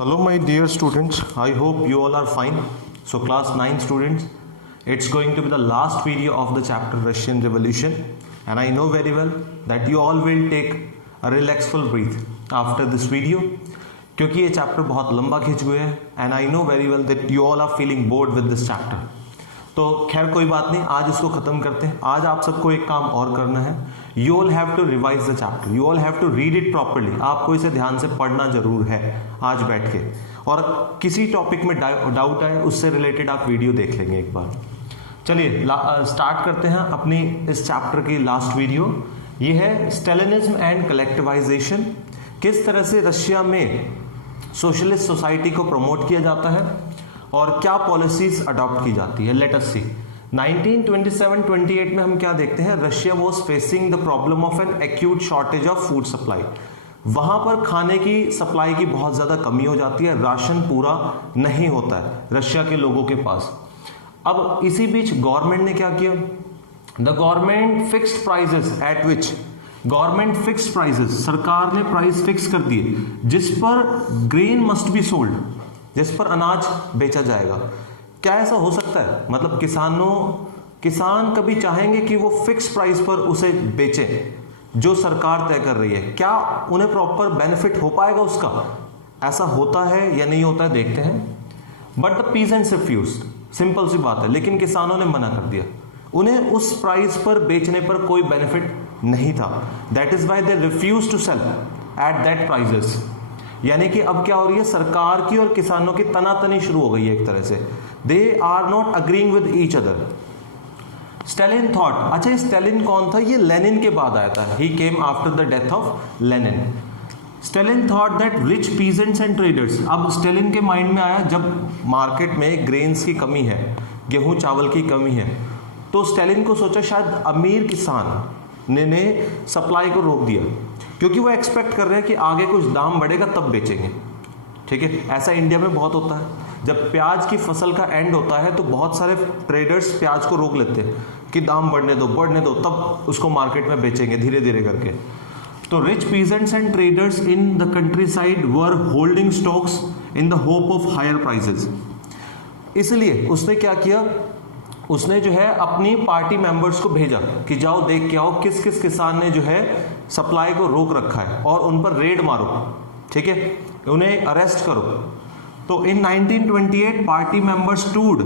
Hello my dear students, I hope you all are fine. So class 9 students, it's going to be the last video of the chapter Russian Revolution, and I know very well that you all will take a relaxful breath after this video क्योंकि ये chapter बहुत लंबा खिंच गया है and I know very well that you all are feeling bored with this chapter. तो खैर कोई बात नहीं, आज इसको ख़त्म करते हैं. आज आप सबको एक काम और करना है. You all have to revise the chapter, you all have to read it properly. आपको इसे ध्यान से पढ़ना जरूर है आज बैठ के, और किसी टॉपिक में डाउट आए उससे रिलेटेड आप वीडियो देख लेंगे एक बार. चलिए स्टार्ट करते हैं अपनी इस चैप्टर की लास्ट वीडियो. ये है स्टेलिनिज्म एंड कलेक्टिवाइजेशन. किस तरह से रशिया में सोशलिस्ट सोसाइटी को प्रमोट किया जाता है और क्या पॉलिसीज अडॉप्ट की जाती है. लेट अस सी. 1927-28 में हम क्या देखते हैं, Russia was facing the problem of an acute shortage of food supply. वहां पर खाने की सप्लाई की बहुत ज्यादा कमी हो जाती है, राशन पूरा नहीं होता है रशिया के लोगों के पास. अब इसी बीच गवर्नमेंट ने क्या किया, the government fixed prices at which, government fixed prices, सरकार ने प्राइस फिक्स कर दिए जिस पर ग्रेन मस्ट बी सोल्ड, जिस पर अनाज बेचा जाएगा. क्या ऐसा हो सकता है, मतलब किसान कभी चाहेंगे कि वो फिक्स प्राइस पर उसे बेचें जो सरकार तय कर रही है? क्या उन्हें प्रॉपर बेनिफिट हो पाएगा उसका? ऐसा होता है या नहीं होता है देखते हैं. But the peasants refused, simple सी बात है, लेकिन किसानों ने मना कर दिया. उन्हें उस प्राइस पर बेचने पर कोई बेनिफिट नहीं था. That is why they refuse to sell at that prices. यानी कि अब क्या हो रही है, सरकार की और किसानों की तनातनी शुरू हो गई है एक तरह से. They are not agreeing with each other. Stalin thought, अच्छा स्टेलिन कौन था? ये लेनिन के बाद आया था. He came after the death of Lenin. Stalin thought that rich peasants and traders. अब स्टेलिन के माइंड में आया जब मार्केट में ग्रेन्स की कमी है, गेहूं चावल की कमी है, तो स्टेलिन को सोचा शायद अमीर किसान ने सप्लाई को रोक दिया क्योंकि वो एक्सपेक्ट कर रहे हैं कि आगे कुछ दाम बढ़ेगा तब बेचेंगे. ठीक है, ऐसा इंडिया में बहुत होता है. जब प्याज की फसल का एंड होता है तो बहुत सारे ट्रेडर्स प्याज को रोक लेते हैं कि दाम बढ़ने दो तब उसको मार्केट में बेचेंगे धीरे धीरे करके. तो rich peasants and traders in the countryside were holding stocks in the hope of higher prices. इसलिए उसने क्या किया, उसने जो है अपनी पार्टी मेंबर्स को भेजा कि जाओ देख के आओ किस किस किसान ने जो है सप्लाई को रोक रखा है और उन पर रेड मारो. ठीक है, उन्हें अरेस्ट करो. तो इन 1928 पार्टी मेंबर्स टूड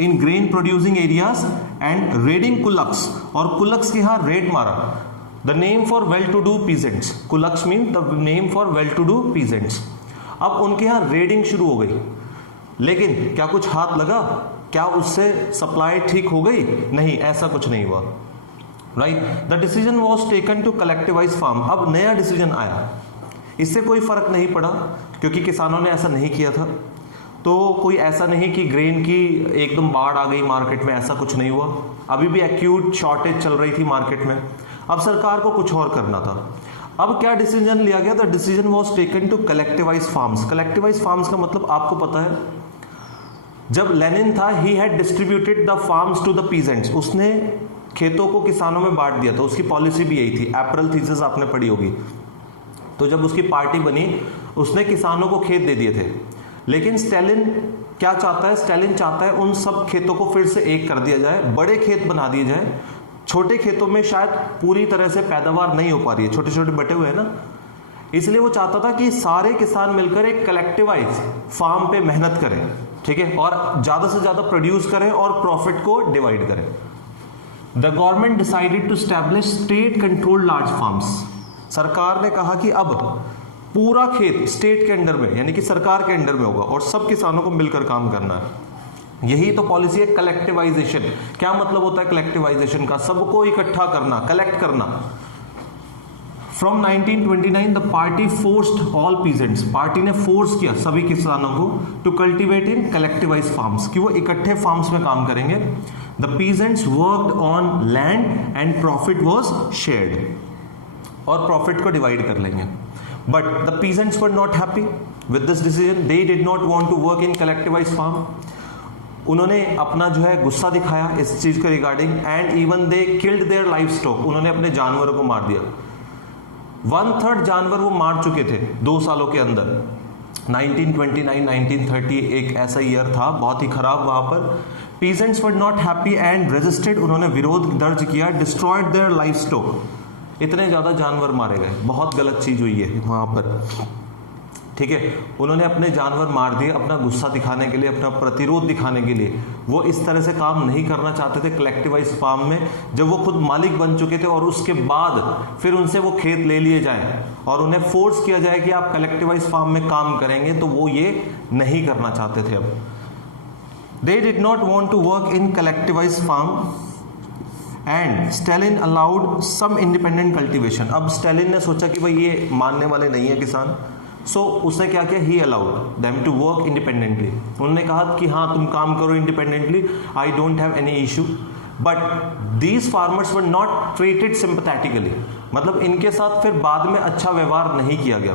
in grain producing areas and raiding kulaks, और कुलक्स के यहां रेड मारा. The name for well to do peasants, kulaks mean the name for well to do peasants. अब उनके यहां रेडिंग शुरू हो गई, लेकिन क्या कुछ हाथ लगा? क्या उससे सप्लाई ठीक हो गई? नहीं, ऐसा कुछ नहीं हुआ. Right, the decision was taken to collectivize farm. अब नया डिसीजन आया, इससे कोई फर्क नहीं पड़ा क्योंकि किसानों ने ऐसा नहीं किया था. तो कोई ऐसा नहीं कि ग्रेन की एकदम बाढ़ आ गई मार्केट में, ऐसा कुछ नहीं हुआ. अभी भी एक्यूट शॉर्टेज चल रही थी मार्केट में. अब सरकार को कुछ और करना था. अब क्या डिसीजन लिया गया? The decision was taken to collectivize farms. Collectivize farms का मतलब आपको पता है, जब लेनिन था he had distributed the farms to the peasants. उसने खेतों को किसानों में बांट दिया था. उसकी पॉलिसी भी यही थी. एप्रल थीसिस आपने पढ़ी होगी. तो जब उसकी पार्टी बनी उसने किसानों को खेत दे दिए थे. लेकिन स्टेलिन क्या चाहता है? स्टेलिन चाहता है उन सब खेतों को फिर से एक कर दिया जाए, बड़े खेत बना दिए जाए. छोटे खेतों में शायद पूरी तरह से पैदावार नहीं हो पा रही है, छोटे छोटे बटे हुए हैं ना, इसलिए वो चाहता था कि सारे किसान मिलकर एक कलेक्टिवाइज फार्म पे मेहनत करें. ठीक है, और ज्यादा से ज्यादा प्रोड्यूस करें और प्रॉफिट को डिवाइड करें. The government decided to establish state controlled large farms. सरकार ने कहा कि अब पूरा खेत स्टेट के अंडर में, यानी कि सरकार के अंडर में होगा और सब किसानों को मिलकर काम करना है. यही तो पॉलिसी है कलेक्टिवाइजेशन. क्या मतलब होता है कलेक्टिवाइजेशन का? सबको इकट्ठा करना, कलेक्ट करना. From 1929 the party forced all peasants, party ने फोर्स किया सभी किसानों को to cultivate in collectivize farms, कि वो इकट्ठे फार्म्स में काम करेंगे. The peasants worked on land and profit was shared, और प्रॉफिट को डिवाइड कर लेंगे. But the peasants were not happy with this decision. They did not want to work in collectivize farm. उन्होंने अपना जो है गुस्सा दिखाया इस चीज के regarding, and even they killed their life stock. उन्होंने अपने जानवरों को मार दिया. 1/3 जानवर वो मार चुके थे 2 सालों के अंदर. 1929 1930 एक ऐसा ईयर था, बहुत ही खराब। वहां पर peasants were not happy and resisted, उन्होंने विरोध दर्ज किया। डिस्ट्रॉयड देयर लाइफ स्टॉक, इतने ज्यादा जानवर मारे गए, बहुत गलत चीज हुई है वहां पर, ठीक है। उन्होंने अपने जानवर मार दिए अपना गुस्सा दिखाने के लिए, अपना प्रतिरोध दिखाने के लिए। वो इस तरह से काम नहीं करना चाहते थे कलेक्टिवाइज फार्म में, जब वो खुद मालिक बन चुके थे और उसके बाद फिर उनसे वो खेत ले लिए जाएं और उन्हें फोर्स किया जाए कि आप कलेक्टिवाइज फार्म में काम करेंगे, तो वो ये नहीं करना चाहते थे। अब they did not want to work in collectivize farm and Stalin allowed some independent cultivation. अब स्टालिन ने सोचा कि भाई ये मानने वाले नहीं है किसान, सो उसने क्या किया, he allowed them to work independently. उन्होंने कहा कि हाँ तुम काम करो independently, I don't have any issue, but these farmers were not treated sympathetically, मतलब इनके साथ फिर बाद में अच्छा व्यवहार नहीं किया गया।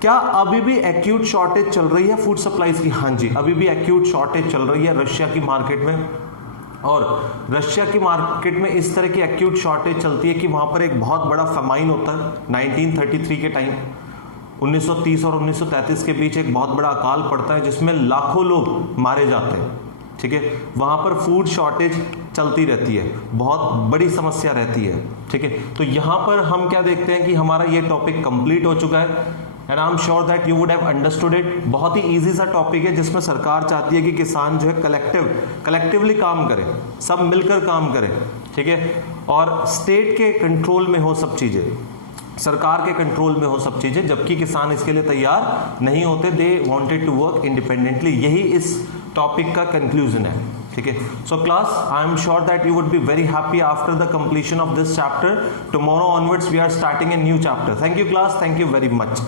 क्या अभी भी एक्यूट शॉर्टेज चल रही है फूड सप्लाईज की? हाँ जी, अभी भी एक्यूट शॉर्टेज चल रही है रशिया की मार्केट में। और रशिया की मार्केट में इस तरह की एक्यूट शॉर्टेज चलती है कि वहां पर एक बहुत बड़ा फमाइन होता है 1933 के टाइम, 1930 और 1933 के बीच एक बहुत बड़ा अकाल पड़ता है जिसमें लाखों लोग मारे जाते हैं, ठीक है। वहां पर फूड शॉर्टेज चलती रहती है, बहुत बड़ी समस्या रहती है, ठीक है। तो यहां पर हम क्या देखते हैं कि हमारा ये टॉपिक कंप्लीट हो चुका है and I am sure that you would have understood it. बहुत ही इजी सा टॉपिक है जिसमें सरकार चाहती है कि किसान जो है कलेक्टिवली काम करें, सब मिलकर काम करें, ठीक है। और स्टेट के कंट्रोल में हो सब चीजें, सरकार के कंट्रोल में हो सब चीजें, जबकि किसान इसके लिए तैयार नहीं होते। They wanted to work independently, यही इस टॉपिक का कंक्लूजन है, ठीक है। So class, I am sure that you would be very happy after the completion of this chapter. Tomorrow onwards we are starting a new chapter. Thank you class, thank you very much.